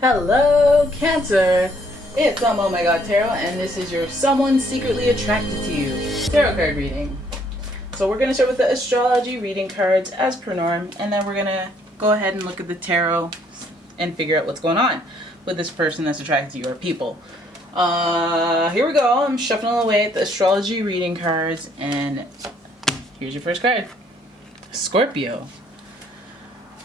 Hello, Cancer! It's umomgtarot, and this is your Someone Secretly Attracted to You tarot card reading. So we're going to start with the astrology reading cards as per norm, and then we're going to go ahead and look at the tarot and figure out what's going on with this person that's attracted to you or people. Here we go. I'm shuffling away at the astrology reading cards, and here's your first card. Scorpio.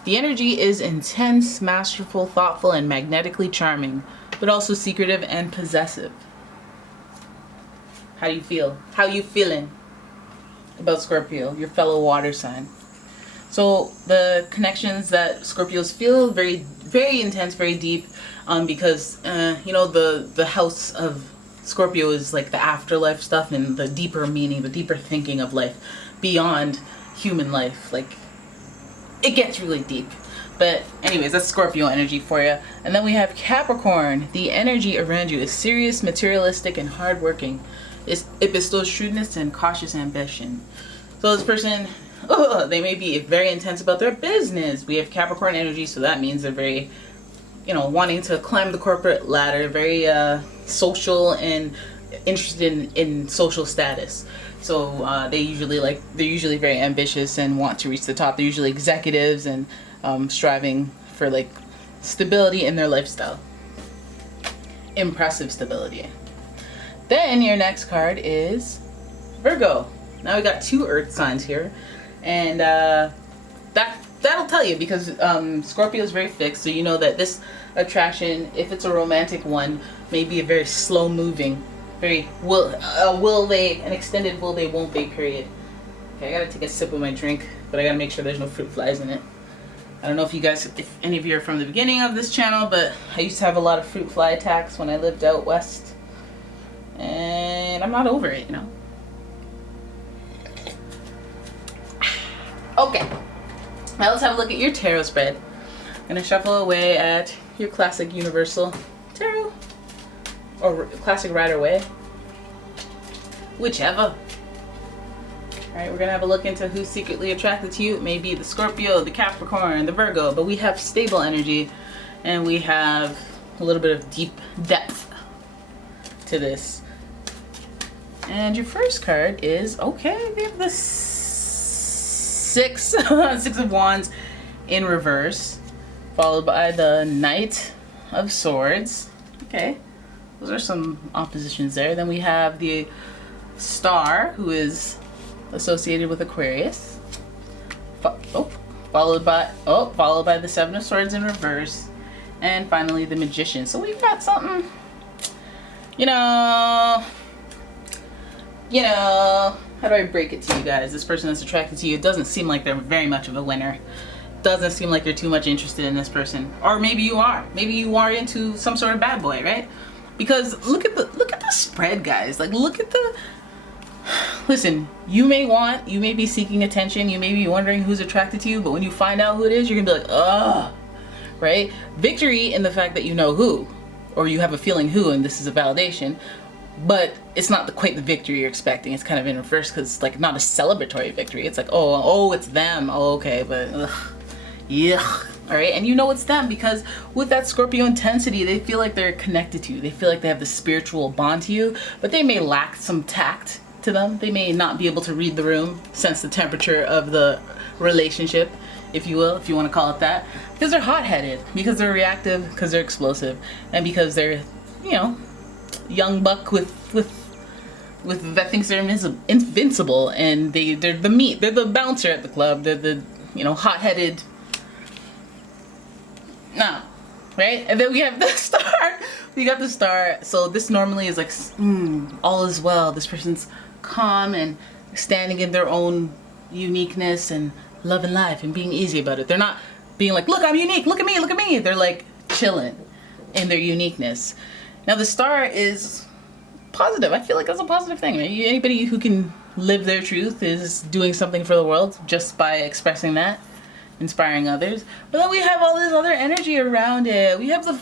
The energy is intense, masterful, thoughtful, and magnetically charming, but also secretive and possessive. How do you feel? How you feeling about Scorpio, your fellow water sign? So the connections that Scorpios feel very, very intense, very deep, because the house of Scorpio is like the afterlife stuff and the deeper meaning, the deeper thinking of life beyond human life. Like, it gets really deep. But anyways, that's Scorpio energy for you. And then we have Capricorn. The energy around you is serious, materialistic, and hardworking. It bestows shrewdness and cautious ambition. So this person, they may be very intense about their business. We have Capricorn energy, so that means they're very, wanting to climb the corporate ladder, very social and interested in social status. So they're usually very ambitious and want to reach the top. They're usually executives and striving for like stability in their lifestyle. Impressive stability. Then your next card is Virgo. Now we got two earth signs here, and that'll tell you, because Scorpio is very fixed. So you know that this attraction, if it's a romantic one, may be a very slow moving, very an extended will they won't they period. Okay, I gotta take a sip of my drink, but I gotta make sure there's no fruit flies in it. I don't know if any of you are from the beginning of this channel, but I used to have a lot of fruit fly attacks when I lived out west, and I'm not over it, Okay, now let's have a look at your tarot spread. I'm gonna shuffle away at your classic universal tarot, or classic Rider-Waite, whichever. Alright, we're gonna have a look into who's secretly attracted to you. It may be the Scorpio, the Capricorn, the Virgo, but we have stable energy, and we have a little bit of deep depth to this. And your first card is, we have the six of Wands in reverse, followed by the Knight of Swords. Okay, those are some oppositions there. Then we have the Star, who is associated with Aquarius, followed by the Seven of Swords in reverse, and finally the Magician. So we've got something, how do I break it to you guys? This person that's attracted to you, it doesn't seem like they're very much of a winner. Doesn't seem like you're too much interested in this person. Or maybe you are. Maybe you are into some sort of bad boy, right? Because look at the spread, guys. Like, look at the... Listen, you may be seeking attention, you may be wondering who's attracted to you, but when you find out who it is, you're gonna be like, ugh, right? Victory in the fact that you know who, or you have a feeling who, and this is a validation, but it's not quite the victory you're expecting. It's kind of in reverse, because it's like not a celebratory victory. It's like, oh, it's them. Oh, okay, but yeah. All right, and you know it's them because with that Scorpio intensity, they feel like they're connected to you. They feel like they have the spiritual bond to you, but they may lack some tact to them. They may not be able to read the room, sense the temperature of the relationship, if you will, if you want to call it that, because they're hot-headed, because they're reactive, because they're explosive, and because they're, young buck with that thinks they're invincible, and they're the meat, they're the bouncer at the club, they're the hot-headed. No, right? And then we have the Star. We got the Star. So this normally is like, all is well. This person's calm and standing in their own uniqueness and loving life and being easy about it. They're not being like, look, I'm unique. Look at me. Look at me. They're like chilling in their uniqueness. Now the Star is positive. I feel like that's a positive thing. Right? Anybody who can live their truth is doing something for the world just by expressing that, inspiring others. But then we have all this other energy around it. We have the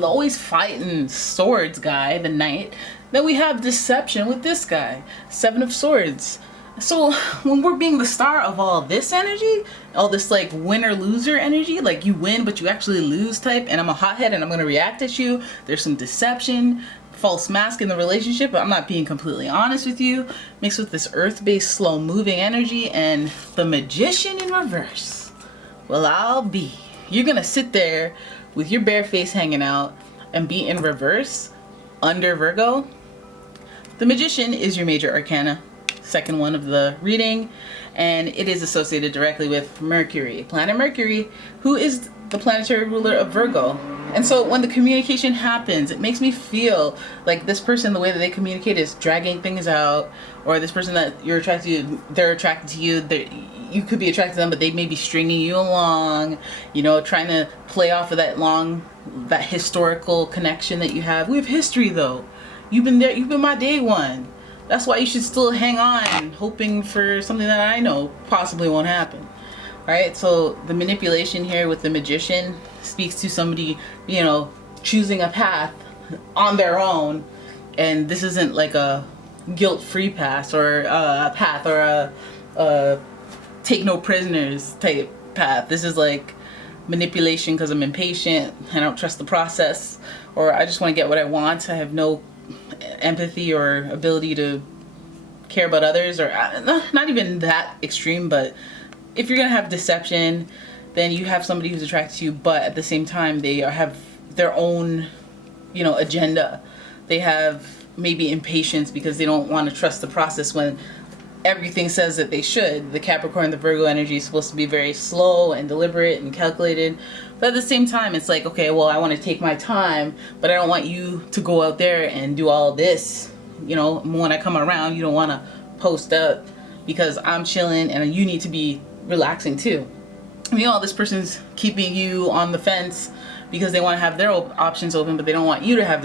always fighting swords guy, the Knight. Then we have deception with this guy, Seven of Swords. So when we're being the star of all this energy, all this like winner loser energy, like you win but you actually lose type, and I'm a hothead and I'm gonna react at you, there's some deception, false mask in the relationship, but I'm not being completely honest with you, mixed with this earth-based slow moving energy and the magician in reverse. Well, I'll be. You're gonna sit there with your bare face hanging out and be in reverse under Virgo. The magician is your major arcana, second one of the reading, and it is associated directly with Mercury, planet Mercury, who is the planetary ruler of Virgo. And so when the communication happens, it makes me feel like this person, the way that they communicate is dragging things out, or this person that you're attracted to, they're attracted to you, you could be attracted to them, but they may be stringing you along, you know, trying to play off of that historical connection that you have. We have history though. You've been there, you've been my day one. That's why you should still hang on, hoping for something that I know possibly won't happen. Right? So the manipulation here with the magician speaks to somebody, you know, choosing a path on their own. And this isn't like a guilt-free path or a path or a take no prisoners type path. This is like manipulation because I'm impatient, I don't trust the process, or I just want to get what I want. I have no empathy or ability to care about others, or not even that extreme, but if you're gonna have deception, then you have somebody who's attracted to you, but at the same time they have their own, you know, agenda. They have maybe impatience because they don't want to trust the process when everything says that they should. The Capricorn, the Virgo energy is supposed to be very slow and deliberate and calculated, but at the same time it's like, okay, well, I want to take my time, but I don't want you to go out there and do all this, you know. When I come around, you don't want to post up because I'm chilling and you need to be relaxing too. You know, this person's keeping you on the fence because they want to have their options open, but they don't want you to have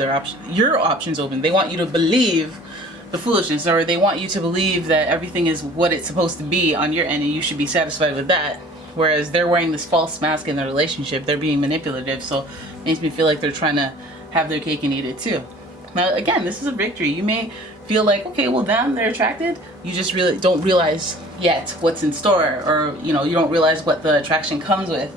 your options open. They want you to believe the foolishness, or they want you to believe that everything is what it's supposed to be on your end and you should be satisfied with that. Whereas they're wearing this false mask in their relationship, they're being manipulative, so it makes me feel like they're trying to have their cake and eat it too. Now again, this is a victory. You may feel like, okay, well, them, they're attracted. You just really don't realize yet what's in store, or you know, you don't realize what the attraction comes with.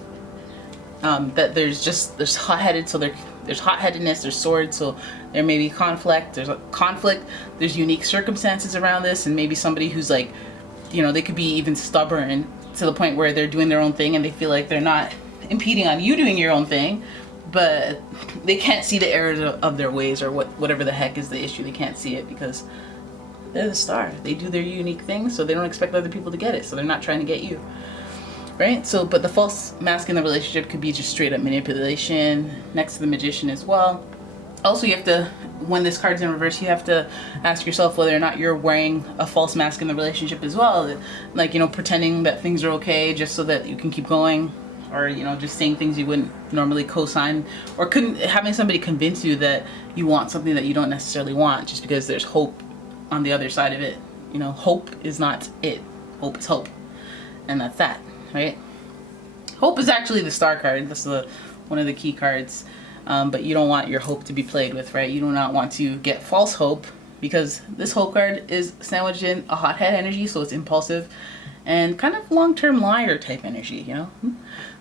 That there's hot-headed, so there's hot-headedness, there's swords, so there may be conflict, there's unique circumstances around this, and maybe somebody who's like, you know, they could be even stubborn to the point where they're doing their own thing and they feel like they're not impeding on you doing your own thing, but they can't see the errors of their ways, or whatever the heck is the issue. They can't see it because they're the star. They do their unique thing, so they don't expect other people to get it, so they're not trying to get you. Right? So, but the false mask in the relationship could be just straight up manipulation next to the magician as well. Also, you have to, when this card's in reverse, you have to ask yourself whether or not you're wearing a false mask in the relationship as well. Like, you know, pretending that things are okay just so that you can keep going, or, you know, just saying things you wouldn't normally co-sign, or having somebody convince you that you want something that you don't necessarily want just because there's hope on the other side of it. You know, hope is not it. Hope is hope. And that's that. Right? Hope is actually the star card. That's one of the key cards. But you don't want your hope to be played with, right? You do not want to get false hope, because this hope card is sandwiched in a hothead energy, so it's impulsive and kind of long-term liar type energy, you know?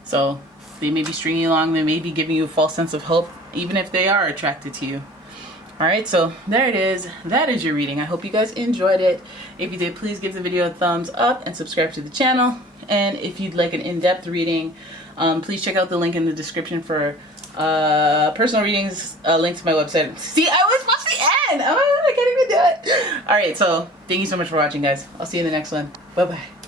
So they may be stringing you along, they may be giving you a false sense of hope, even if they are attracted to you. Alright, so there it is. That is your reading. I hope you guys enjoyed it. If you did, please give the video a thumbs up and subscribe to the channel. And if you'd like an in-depth reading, please check out the link in the description for personal readings, a link to my website. See, I was supposed to end! Oh, I can't even do it! Alright, so thank you so much for watching, guys. I'll see you in the next one. Bye-bye.